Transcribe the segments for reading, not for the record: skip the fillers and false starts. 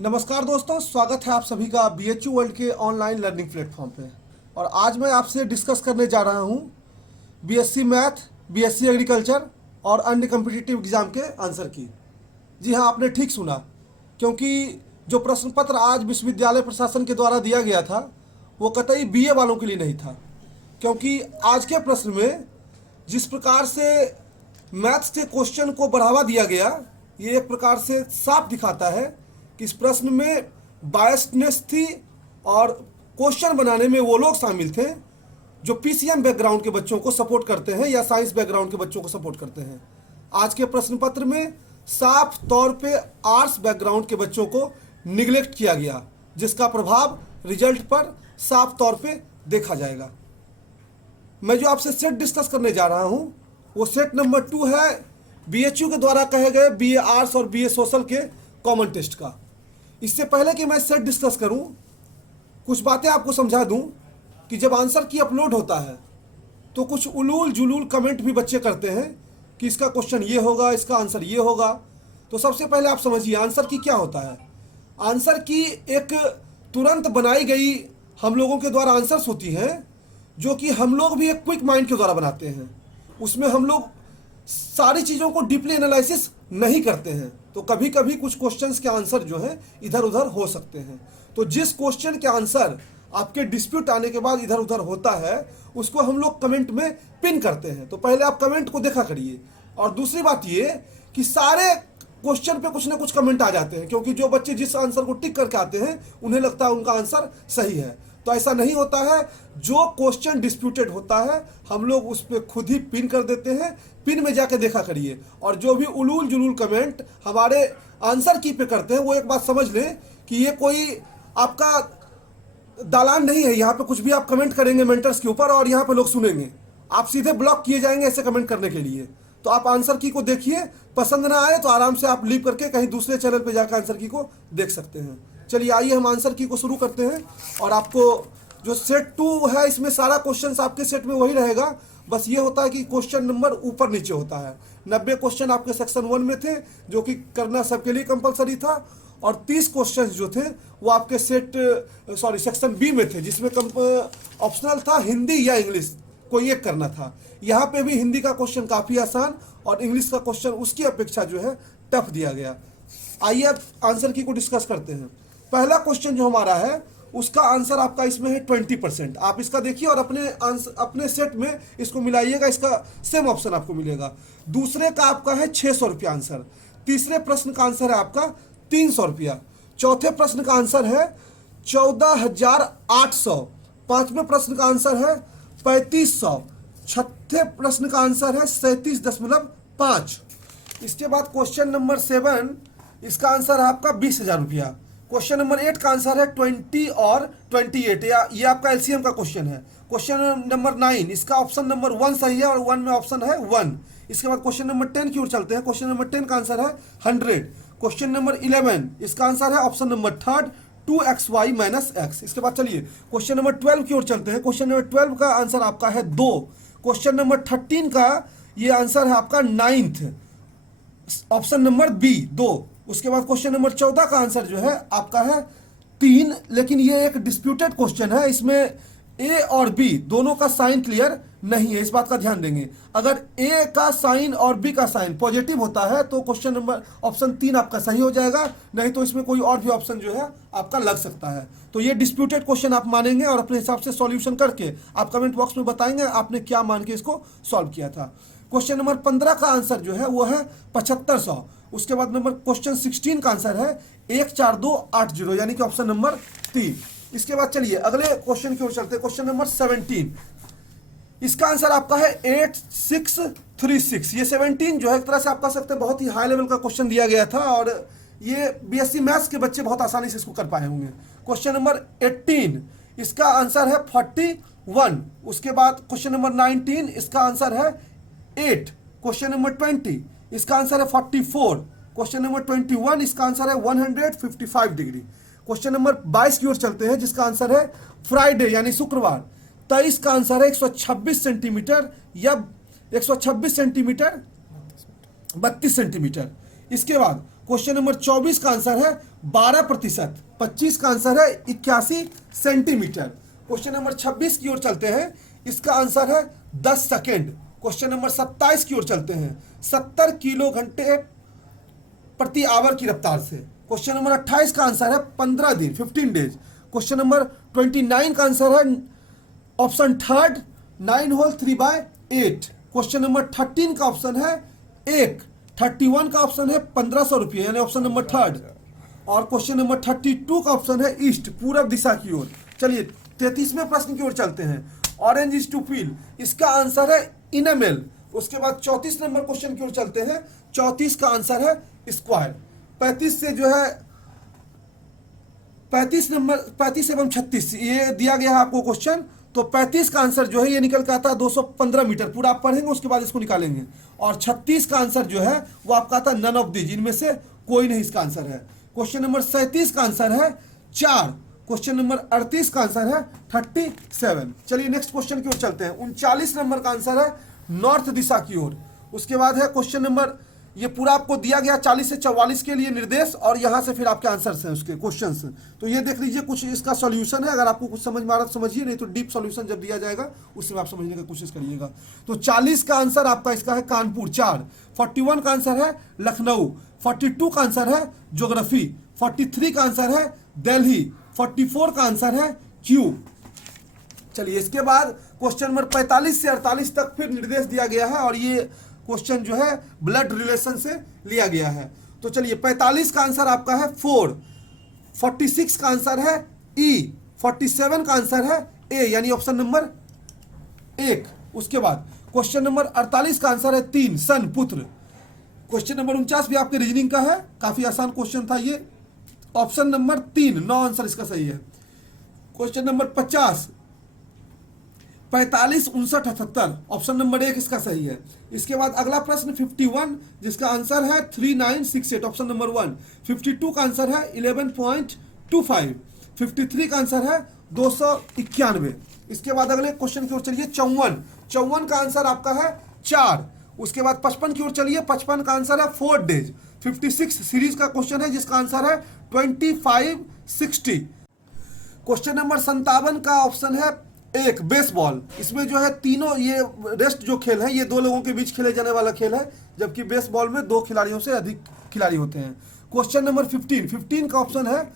नमस्कार दोस्तों, स्वागत है आप सभी का BHU वर्ल्ड के ऑनलाइन लर्निंग प्लेटफॉर्म पे। और आज मैं आपसे डिस्कस करने जा रहा हूँ BSc मैथ, BSc एग्रीकल्चर और अन्य कम्पिटिटिव एग्ज़ाम के आंसर की। जी हाँ, आपने ठीक सुना, क्योंकि जो प्रश्न पत्र आज विश्वविद्यालय प्रशासन के द्वारा दिया गया था वो कतई BA वालों के लिए नहीं था। क्योंकि आज के प्रश्न में जिस प्रकार से मैथ्स के क्वेश्चन को बढ़ावा दिया गया, ये एक प्रकार से साफ दिखाता है कि इस प्रश्न में बायस्डनेस थी और क्वेश्चन बनाने में वो लोग शामिल थे जो PCM बैकग्राउंड के बच्चों को सपोर्ट करते हैं या साइंस बैकग्राउंड के बच्चों को सपोर्ट करते हैं। आज के प्रश्न पत्र में साफ तौर पे आर्ट्स बैकग्राउंड के बच्चों को निगलेक्ट किया गया, जिसका प्रभाव रिजल्ट पर साफ तौर पे देखा जाएगा। मैं जो आपसे सेट डिस्कस करने जा रहा हूँ वो सेट नंबर 2 है BHU के द्वारा कहे गए BA आर्ट्स और BA सोशल के कॉमन टेस्ट का। इससे पहले कि मैं सेट डिस्कस करूं, कुछ बातें आपको समझा दूं कि जब आंसर की अपलोड होता है तो कुछ उलूल जुलूल कमेंट भी बच्चे करते हैं कि इसका क्वेश्चन ये होगा, इसका आंसर ये होगा। तो सबसे पहले आप समझिए आंसर की क्या होता है। आंसर की एक तुरंत बनाई गई हम लोगों के द्वारा आंसर्स होती हैं, जो कि हम लोग भी एक क्विक माइंड के द्वारा बनाते हैं। उसमें हम लोग सारी चीज़ों को डीपली एनालिसिस नहीं करते हैं, तो कभी कभी कुछ क्वेश्चंस के आंसर जो है इधर उधर हो सकते हैं। तो जिस क्वेश्चन के आंसर आपके डिस्प्यूट आने के बाद इधर उधर होता है उसको हम लोग कमेंट में पिन करते हैं। तो पहले आप कमेंट को देखा करिए। और दूसरी बात ये कि सारे क्वेश्चन पे कुछ ना कुछ कमेंट आ जाते हैं, क्योंकि जो बच्चे जिस आंसर को टिक करके आते हैं उन्हें लगता है उनका आंसर सही है। तो ऐसा नहीं होता है। जो क्वेश्चन डिस्प्यूटेड होता है हम लोग उस पर खुद ही पिन कर देते हैं। पिन में जाके देखा करिए। और जो भी उलूल जुलूल कमेंट हमारे आंसर की पे करते हैं वो एक बात समझ लें कि ये कोई आपका दालान नहीं है। यहाँ पे कुछ भी आप कमेंट करेंगे मेंटर्स के ऊपर और यहाँ पे लोग सुनेंगे, आप सीधे ब्लॉक किए जाएंगे ऐसे कमेंट करने के लिए। तो आप आंसर की को देखिए, पसंद ना आए तो आराम से आप लीव करके कहीं दूसरे चैनल पे जाकर आंसर की को देख सकते हैं। चलिए आइए हम आंसर की को शुरू करते हैं। और आपको जो सेट 2 है इसमें सारा क्वेश्चंस आपके सेट में वही रहेगा, बस ये होता है कि क्वेश्चन नंबर ऊपर नीचे होता है। 90 क्वेश्चन आपके सेक्शन 1 में थे जो कि करना सबके लिए कंपलसरी था, और 30 क्वेश्चन जो थे वो आपके सेक्शन B में थे, जिसमें ऑप्शनल था हिंदी या इंग्लिश, कोई एक करना था। यहाँ पे भी हिंदी का क्वेश्चन काफ़ी आसान और इंग्लिश का क्वेश्चन उसकी अपेक्षा जो है टफ दिया गया। आइए अब आंसर की को डिस्कस करते हैं। पहला क्वेश्चन जो हमारा है उसका आंसर आपका इसमें है 20%। आप इसका देखिए और अपने सेट में इसको मिलाइएगा, इसका सेम ऑप्शन आपको मिलेगा। दूसरे का आपका है 600 रुपया आंसर। तीसरे प्रश्न का आंसर है आपका 300 रुपया। चौथे प्रश्न का आंसर है 14,800। पांचवें प्रश्न का आंसर है 3500। छठे प्रश्न का आंसर है 37.5। इसके बाद क्वेश्चन नंबर 7, इसका आंसर है आपका 20,000 रुपया। क्वेश्चन नंबर 8 का आंसर है 20 और 28, या ये आपका LCM का क्वेश्चन है। क्वेश्चन नंबर 9, इसका ऑप्शन नंबर 1 सही है और 1 में ऑप्शन है 1। इसके बाद क्वेश्चन नंबर 10 की ओर चलते हैं। क्वेश्चन नंबर 10 का आंसर है 100। क्वेश्चन नंबर 11, इसका आंसर है ऑप्शन नंबर 3 2xy - x। इसके बाद चलिए क्वेश्चन नंबर 12 की ओर चलते हैं। क्वेश्चन नंबर 12 का आंसर आपका है 2। क्वेश्चन नंबर 13 का ये आंसर है आपका 9th, ऑप्शन नंबर B 2। उसके बाद क्वेश्चन नंबर 14 का आंसर जो है आपका है 3, लेकिन ये एक डिस्प्यूटेड क्वेश्चन है। इसमें A और B दोनों का साइन क्लियर नहीं है, इस बात का ध्यान देंगे। अगर A का साइन और B का साइन पॉजिटिव होता है तो क्वेश्चन नंबर ऑप्शन 3 आपका सही हो जाएगा, नहीं तो इसमें कोई और भी ऑप्शन जो है आपका लग सकता है। तो ये डिस्प्यूटेड क्वेश्चन आप मानेंगे और अपने हिसाब से सॉल्यूशन करके आप कमेंट बॉक्स में बताएंगे आपने क्या मान के इसको सॉल्व किया था। क्वेश्चन नंबर 15 का आंसर जो है वो है 7500। उसके बाद नंबर क्वेश्चन 16 का आंसर है 14280, यानी कि ऑप्शन नंबर 3। इसके बाद चलिए अगले क्वेश्चन की ओर चलते हैं। क्वेश्चन नंबर 17, इसका आंसर आपका है 8636। ये 17 जो है एक तरह से आप कह सकते हैं बहुत ही हाई लेवल का क्वेश्चन दिया गया था और ये BSc मैथ्स के बच्चे बहुत आसानी से इसको कर पाए होंगे। क्वेश्चन नंबर 18, इसका आंसर है 41। उसके बाद क्वेश्चन नंबर 19, इसका आंसर है 8। क्वेश्चन नंबर 20, इसका आंसर है 44। क्वेश्चन नंबर 21, इसका आंसर है 155 डिग्री। क्वेश्चन नंबर 22 की ओर चलते हैं, जिसका आंसर है फ्राइडे यानी शुक्रवार। 23 का आंसर है 126 सेंटीमीटर या 126 सेंटीमीटर 32 सेंटीमीटर। इसके बाद क्वेश्चन नंबर 24 का आंसर है 12%। 25 का आंसर है 81 सेंटीमीटर। क्वेश्चन नंबर 26 की ओर चलते हैं, इसका आंसर है 10 सेकेंड। क्वेश्चन नंबर 27 की ओर चलते हैं, 70 किलो घंटे प्रति आवर की रफ्तार से। क्वेश्चन नंबर 28 का आंसर है 15 दिन, 15 डेज। क्वेश्चन नंबर 29 का आंसर है option third, 9 whole 3/8। Question number 13 का ऑप्शन है 1। 31 का ऑप्शन है 1500 रुपये, यानी ऑप्शन नंबर थर्ड। और क्वेश्चन नंबर 32 का ऑप्शन है ईस्ट, पूरब दिशा की ओर। चलिए 33वें प्रश्न की ओर चलते हैं, ऑरेंज इज टू पील, इसका आंसर है इनेमेल। उसके बाद 34 नंबर क्वेश्चन की ओर चलते हैं, 34 का आंसर है स्क्वायर। 35 से जो है 35 एवं 36 ये दिया गया है आपको क्वेश्चन। तो 35 का आंसर जो है ये निकल के आता है 215 मीटर, पूरा आप पढ़ेंगे उसके बाद इसको निकालेंगे। और 36 का आंसर जो है वो आपका आता है नन ऑफ दी, जिनमें से कोई नहीं इसका आंसर है। क्वेश्चन नंबर 37 का आंसर है 4। क्वेश्चन नंबर 38 का आंसर है 37। चलिए नेक्स्ट क्वेश्चन की ओर चलते हैं, 39 नंबर का आंसर है नॉर्थ दिशा की ओर। उसके बाद है क्वेश्चन नंबर, ये पूरा आपको दिया गया 40 से 44 के लिए निर्देश, और यहाँ से फिर आपके आंसर्स हैं उसके क्वेश्चंस। तो ये देख लीजिए, कुछ इसका सॉल्यूशन है, अगर आपको कुछ समझ में आ रहा तो समझिए, नहीं तो डीप सॉल्यूशन जब दिया जाएगा उससे आप समझने की कोशिश करिएगा। तो 40 का आंसर आपका इसका है कानपुर 4। 41 का आंसर है लखनऊ। 42 का आंसर है ज्योग्राफी। 43 का आंसर है दिल्ली। 44 का आंसर है क्यू। चलिए इसके बाद क्वेश्चन नंबर 45 से 48 तक फिर निर्देश दिया गया है, और ये क्वेश्चन जो है ब्लड रिलेशन से लिया गया है। तो चलिए 45 का आंसर आपका है 4। 46 का आंसर है ई। 47 का आंसर है ए, यानी ऑप्शन नंबर 1। उसके बाद क्वेश्चन नंबर 48 का आंसर है 3, सन पुत्र। क्वेश्चन नंबर 49 भी आपके रीजनिंग का है, काफी आसान क्वेश्चन था ये। ऑप्शन नंबर 3, 9 आंसर इसका सही है। क्वेश्चन नंबर 50, 45, 59, 78, ऑप्शन नंबर 1 इसका सही है। इसके बाद अगला प्रश्न 51, जिसका आंसर है 3968, ऑप्शन नंबर 1। 52 का आंसर है 11.25। 53 का आंसर है 291। इसके बाद अगले क्वेश्चन की ओर चलिए, 54 का आंसर आपका है 4। उसके बाद 55 की ओर चलिए, 55 का आंसर है 4 डेज। 56 सीरीज का क्वेश्चन है, जिसका आंसर है 2560। क्वेश्चन नंबर 57 का ऑप्शन है 1, बेसबॉल। इसमें जो है तीनों ये रेस्ट जो खेल है ये 2 लोगों के बीच खेले जाने वाला खेल है, जबकि बेसबॉल में 2 खिलाड़ियों से अधिक खिलाड़ी होते हैं। क्वेश्चन नंबर 15 का ऑप्शन है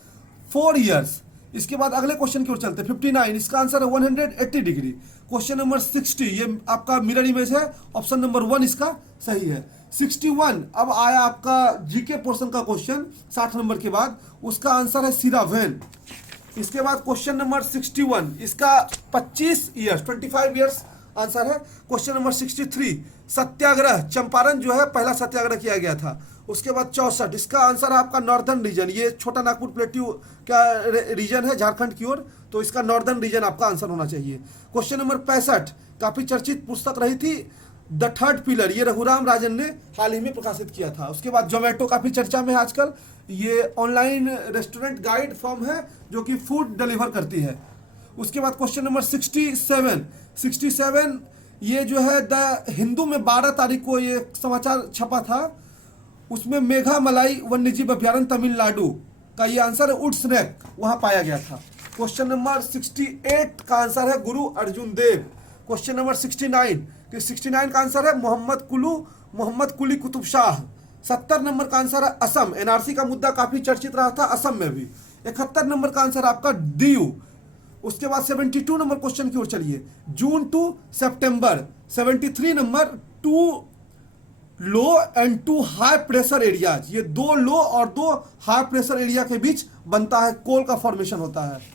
4 ईयर्स। इसके बाद अगले क्वेश्चन की ओर चलते हैं, 59, इसका आंसर है 180 डिग्री। क्वेश्चन नंबर 60, ये आपका मिरर इमेज है, ऑप्शन नंबर 1 इसका सही है। 61, अब आया आपका जीके पोर्शन का क्वेश्चन 60 नंबर के बाद, उसका आंसर है सिरावेन। इसके बाद क्वेश्चन नंबर 61, इसका 25 ईयर्स आंसर है। क्वेश्चन नंबर 63, सत्याग्रह, चंपारण जो है पहला सत्याग्रह किया गया था। उसके बाद 64, इसका आंसर है आपका नॉर्दर्न रीजन, ये छोटा नागपुर प्लेट्यू का रीजन है झारखंड की ओर, तो इसका नॉर्दर्न रीजन आपका आंसर होना चाहिए। क्वेश्चन नंबर 65, काफी चर्चित पुस्तक रही थी द थर्ड पिलर, ये रघुराम राजन ने हाल ही में प्रकाशित किया था। उसके बाद जोमेटो काफी चर्चा में है आजकल, ये ऑनलाइन रेस्टोरेंट गाइड फर्म है जो कि फूड डिलीवर करती है। उसके बाद क्वेश्चन नंबर 67, ये जो है द हिंदू में 12 तारीख को ये समाचार छपा था, उसमें मेघामलाई वन्यजीव अभ्यारण्य तमिलनाडु का ये आंसर है वुड स्नेक, वहां पाया गया था। क्वेश्चन नंबर 68 का आंसर है गुरु अर्जुन देव। क्वेश्चन नंबर 69 का आंसर है मोहम्मद कुली कुतुब शाह। 70 नंबर का आंसर है असम, एनआरसी का मुद्दा काफी चर्चित रहा था असम में भी। 71 नंबर का आंसर आपका दीव। उसके बाद 72 नंबर क्वेश्चन की ओर चलिए, जून टू सितंबर। 73 number 2 low and 2 high pressure areas, ये 2 लो और 2 हाई प्रेशर एरिया के बीच बनता है, कोल का फॉर्मेशन होता है।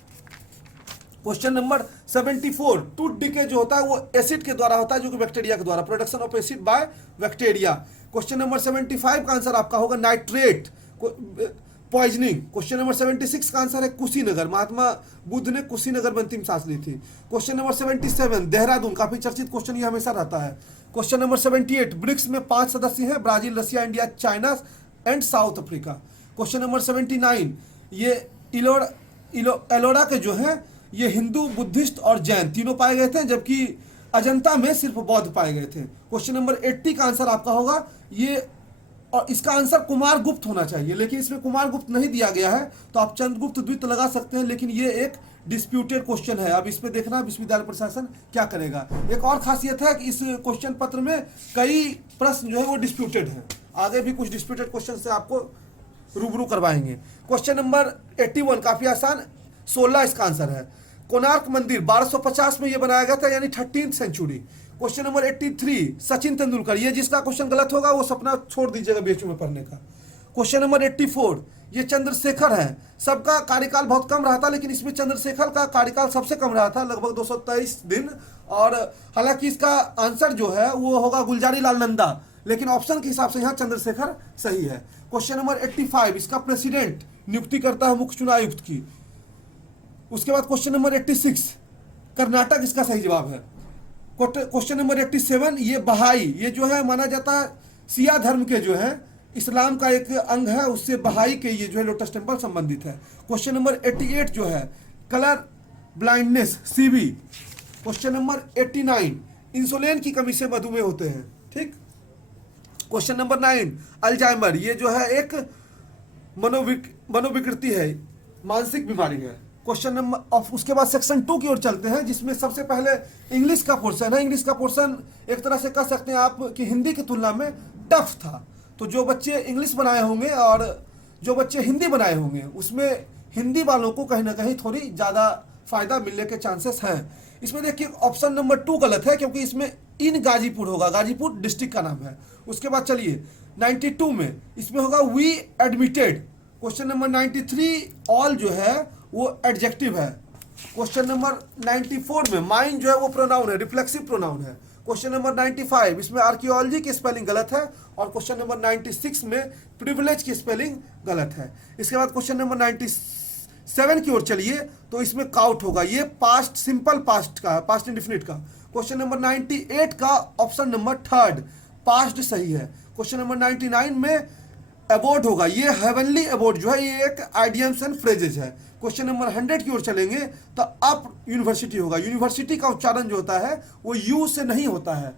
क्वेश्चन नंबर 74, टूथ डिके जो होता है वो एसिड के द्वारा होता है, जो कि बैक्टीरिया के द्वारा, production of acid by bacteria. Question number 75 का आंसर आपका होगा नाइट्रेट पॉइजनिंग। क्वेश्चन नंबर 76 का आंसर है कुशीनगर, महात्मा बुद्ध ने कुशीनगर में अंतिम सांस ली थी। क्वेश्चन नंबर 77, देहरादून, काफी चर्चित क्वेश्चन ये हमेशा रहता है। क्वेश्चन नंबर 78, ब्रिक्स में 5 सदस्य हैं, Brazil, Russia, India, China and south Africa. Question number 79, ये एलोरा के जो है ये हिंदू, बुद्धिस्ट और जैन तीनों पाए गए थे, जबकि अजंता में सिर्फ बौद्ध पाए गए थे। क्वेश्चन नंबर 80 का आंसर आपका होगा ये और इसका आंसर कुमार गुप्त होना चाहिए, लेकिन इसमें कुमार गुप्त नहीं दिया गया है, तो आप चंद्रगुप्त द्वितीय लगा सकते हैं, लेकिन ये एक डिस्प्यूटेड क्वेश्चन है। अब इस पे देखना विश्वविद्यालय प्रशासन क्या करेगा। एक और खासियत है कि इस क्वेश्चन पत्र में कई प्रश्न जो है वो डिस्प्यूटेड हैं। आगे भी कुछ डिस्प्यूटेड क्वेश्चन से आपको रूबरू करवाएंगे। क्वेश्चन नंबर 81 काफी आसान, 16 इसका आंसर है। कोणार्क मंदिर 1250 में ये बनाया गया था, यानी 13th century. Question number 83 Sachin Tendulkar, ये जिसका क्वेश्चन गलत होगा वो सपना छोड़ दीजिएगा बीएचयू में पढ़ने का। क्वेश्चन नंबर 84 ये चंद्रशेखर है। सबका कार्यकाल बहुत कम रहा था, लेकिन इसमें चंद्रशेखर का कार्यकाल सबसे कम रहा था, लगभग 223 दिन। और हालांकि इसका आंसर जो है वो होगा गुलजारी लाल नंदा, लेकिन ऑप्शन के हिसाब से यहाँ चंद्रशेखर सही है। क्वेश्चन नंबर 85 इसका प्रेसिडेंट नियुक्ति करता है मुख्य चुनाव आयुक्त की। उसके बाद क्वेश्चन नंबर 86 कर्नाटक इसका सही जवाब है। क्वेश्चन नंबर 87 ये बहाई, ये जो है माना जाता है सिया धर्म के जो है इस्लाम का एक अंग है, उससे बहाई के ये जो है लोटस टेम्पल संबंधित है। क्वेश्चन नंबर 88 जो है colour blindness CB. Question number 89 insulin की कमी से मधुमेह होते हैं, ठीक। क्वेश्चन नंबर 9 अल्जाइमर, ये जो है एक मनोविकृति है, मानसिक बीमारी है। क्वेश्चन नंबर उसके बाद सेक्शन 2 की ओर चलते हैं, जिसमें सबसे पहले इंग्लिश का पोर्शन है। इंग्लिश का पोर्शन एक तरह से कह सकते हैं आप कि हिंदी की तुलना में टफ था। तो जो बच्चे इंग्लिश बनाए होंगे और जो बच्चे हिंदी बनाए होंगे, उसमें हिंदी वालों को कहीं ना कहीं थोड़ी ज़्यादा फायदा मिलने के चांसेस हैं। इसमें देखिए ऑप्शन नंबर 2 गलत है, क्योंकि इसमें इन गाजीपुर होगा, गाजीपुर डिस्ट्रिक्ट का नाम है। उसके बाद चलिए 92 में इसमें होगा we admitted. Question number 93 all जो है वो एडजेक्टिव है। क्वेश्चन नंबर 94 में माइंड जो है वो प्रोनाउन है, रिफ्लेक्सिव प्रोनाउन है। क्वेश्चन नंबर 95 इसमें आर्कियोलॉजी की स्पेलिंग गलत है, और क्वेश्चन नंबर 96 में प्रिविलेज की स्पेलिंग गलत है। इसके बाद क्वेश्चन नंबर 97 की ओर चलिए, तो इसमें काउट होगा, ये पास्ट सिंपल पास्ट का है, पास्ट इंडिफिनिट का। क्वेश्चन नंबर 98 का ऑप्शन नंबर 3 पास्ट सही है। क्वेश्चन नंबर 99 में अबोर्ड होगा, ये हेवनली अबोर्ड जो है ये एक आइडियम्स एंड फ्रेजेज है। क्वेश्चन नंबर 100 की ओर चलेंगे तो अप यूनिवर्सिटी होगा। यूनिवर्सिटी का उच्चारण जो होता है वो यू से नहीं होता है,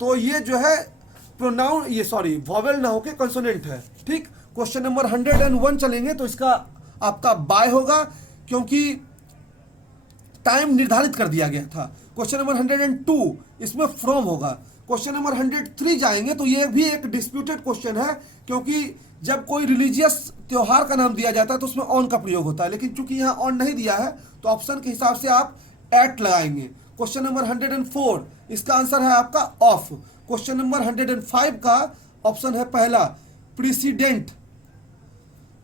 तो ये जो है प्रोनाउन ये सॉरी वॉवेल ना होके कंसोनेंट है, ठीक। क्वेश्चन नंबर 101 चलेंगे तो इसका आपका बाय होगा, क्योंकि टाइम निर्धारित कर दिया गया था। क्वेश्चन नंबर 102 इसमें फ्रॉम होगा। क्वेश्चन नंबर 103 जाएंगे तो ये भी एक डिस्प्यूटेड क्वेश्चन है, क्योंकि जब कोई रिलीजियस त्योहार का नाम दिया जाता है तो उसमें ऑन का प्रयोग होता है, लेकिन चूंकि यहाँ ऑन नहीं दिया है तो ऑप्शन के हिसाब से आप एट लगाएंगे। क्वेश्चन नंबर 104 इसका आंसर है आपका ऑफ। क्वेश्चन नंबर 105 का ऑप्शन है पहला प्रेसिडेंट।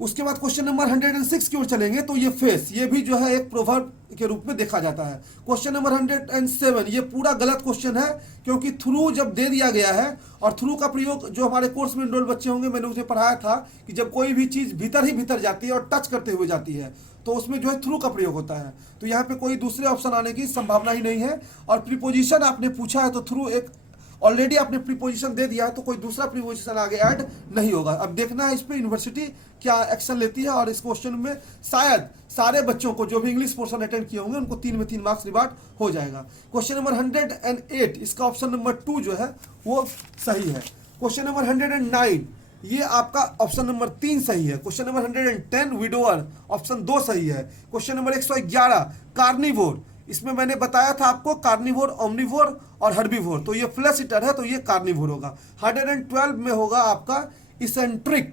उसके बाद क्वेश्चन नंबर 106 की ओर चलेंगे तो ये फेस, ये भी जो है एक प्रोवर्ब के रूप में देखा जाता है। क्वेश्चन नंबर 107 ये पूरा गलत क्वेश्चन है, क्योंकि थ्रू जब दे दिया गया है, और थ्रू का प्रयोग जो हमारे कोर्स में इनरोल बच्चे होंगे मैंने उसे पढ़ाया था कि जब कोई भी चीज़ भीतर ही भीतर जाती है और टच करते हुए जाती है तो उसमें जो है थ्रू का प्रयोग होता है। तो यहाँ पे कोई दूसरे ऑप्शन आने की संभावना ही नहीं है। और प्रीपोजिशन आपने पूछा है तो थ्रू एक ऑलरेडी आपने प्रीपोजिशन दे दिया है, तो कोई दूसरा प्रीपोजिशन आगे ऐड नहीं होगा। अब देखना है इस पर यूनिवर्सिटी क्या एक्शन लेती है, और इस क्वेश्चन में शायद सारे बच्चों को जो भी इंग्लिश पोर्शन अटेंड किए होंगे उनको 3 में 3 मार्क्स रिवार्ड हो जाएगा। क्वेश्चन नंबर 108 इसका ऑप्शन नंबर 2 जो है वो सही है। क्वेश्चन नंबर 109 ये आपका ऑप्शन नंबर 3 सही है। क्वेश्चन नंबर 110 विडोअर ऑप्शन 2 सही है। क्वेश्चन नंबर 111 कार्निवोर, इसमें मैंने बताया था आपको कार्निवोर, ओमनिवोर और हर्बीवोर, तो ये फ्लैश ईटर है तो ये कार्निवोर होगा। 112 में होगा आपका इसेंट्रिक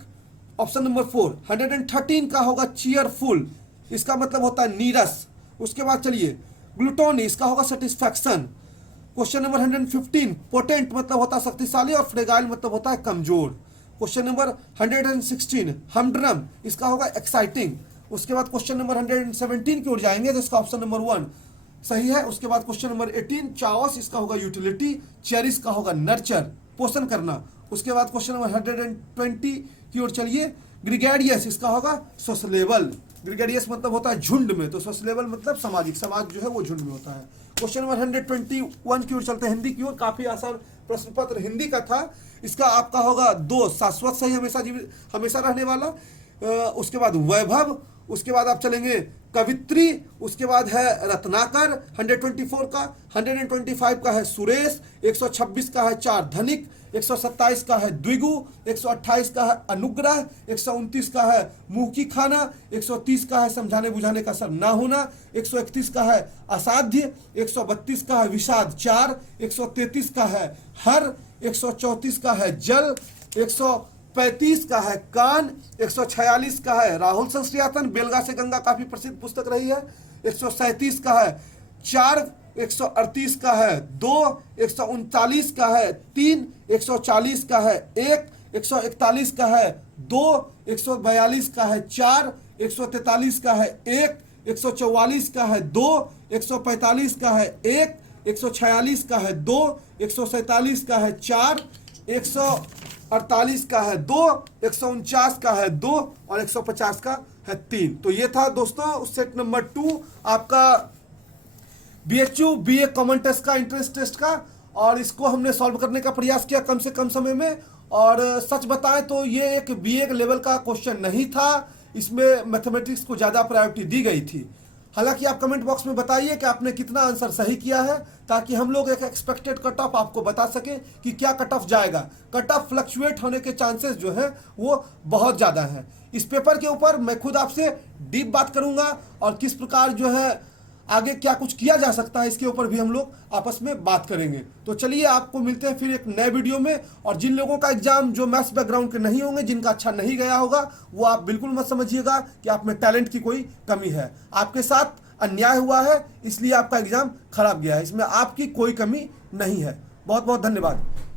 ऑप्शन नंबर 4। 113 का होगा चीयरफुल, इसका मतलब होता है नीरस। उसके बाद चलिए ग्लूटोनी, इसका होगा सेटिस्फैक्शन। क्वेश्चन नंबर 115 पोटेंट मतलब होता है शक्तिशाली, और फ्रेगाइल मतलब होता है कमजोर। क्वेश्चन नंबर 116 हमड्रम, इसका होगा एक्साइटिंग। उसके बाद क्वेश्चन नंबर 117 की ओर जाएंगे तो इसका ऑप्शन नंबर 1 सही है। उसके बाद क्वेश्चन नंबर 18 चाओस, इसका होगा यूटिलिटी। चेरिस का होगा नर्चर, पोषण करना। उसके बाद क्वेश्चन नंबर 120 की ओर चलिए ग्रिगेडियस, इसका होगा सोशलेबल। ग्रिगेडियस मतलब होता है झुंड में, तो सोशलेबल मतलब सामाजिक, समाज जो है वो झुंड में होता है। क्वेश्चन नंबर 121 की ओर चलते हैं हिंदी की ओर। काफी आसान प्रश्न पत्र हिंदी का था, इसका आपका होगा 2 शाश्वत सही, हमेशा रहने वाला। उसके बाद वैभव उसके बाद आप चलेंगे कवित्री, उसके बाद है रत्नाकर 124 का, 125 का है सुरेश, 126 का है चार धनिक, 127 का है द्विगु, 128 का है अनुग्रह, 129 का है मुंह की खाना, 130 का है समझाने बुझाने का असर ना होना, 131 का है असाध्य, 132 का है विषाद 4, 133 का है हर, 134 का है जल, 135 का है कान, 146 का है राहुल संश्रियातन, बेलगा से गंगा काफी प्रसिद्ध पुस्तक रही है, 137 का है चार, 138 का है 2, 139 का है 3, 140 का है 1, 141 का है 2, 142 का है 4, 143 का है 1, 144 का है 2, 145 का है 1, 146 का है 2, 147 का है 4, 148 का है 2, 149 का है 2 और 150 का है 3। तो ये था दोस्तों सेट नंबर 2 आपका बीएचयू बीए कॉमन टेस्ट का, इंट्रेंस टेस्ट का, और इसको हमने सॉल्व करने का प्रयास किया कम से कम समय में। और सच बताएं तो ये एक बीए लेवल का क्वेश्चन नहीं था, इसमें मैथमेटिक्स को ज़्यादा प्रायोरिटी दी गई थी। हालांकि आप कमेंट बॉक्स में बताइए कि आपने कितना आंसर सही किया है, ताकि हम लोग एक एक्सपेक्टेड कट ऑफ आपको बता सकें कि क्या कट ऑफ जाएगा। कट ऑफ फ्लक्चुएट होने के चांसेस जो है वो बहुत ज़्यादा है। इस पेपर के ऊपर मैं खुद आपसे डीप बात करूंगा और किस प्रकार जो है आगे क्या कुछ किया जा सकता है, इसके ऊपर भी हम लोग आपस में बात करेंगे। तो चलिए आपको मिलते हैं फिर एक नए वीडियो में। और जिन लोगों का एग्जाम जो मैथ्स बैकग्राउंड के नहीं होंगे, जिनका अच्छा नहीं गया होगा, वो आप बिल्कुल मत समझिएगा कि आप में टैलेंट की कोई कमी है। आपके साथ अन्याय हुआ है, इसलिए आपका एग्जाम खराब गया है, इसमें आपकी कोई कमी नहीं है। बहुत बहुत धन्यवाद।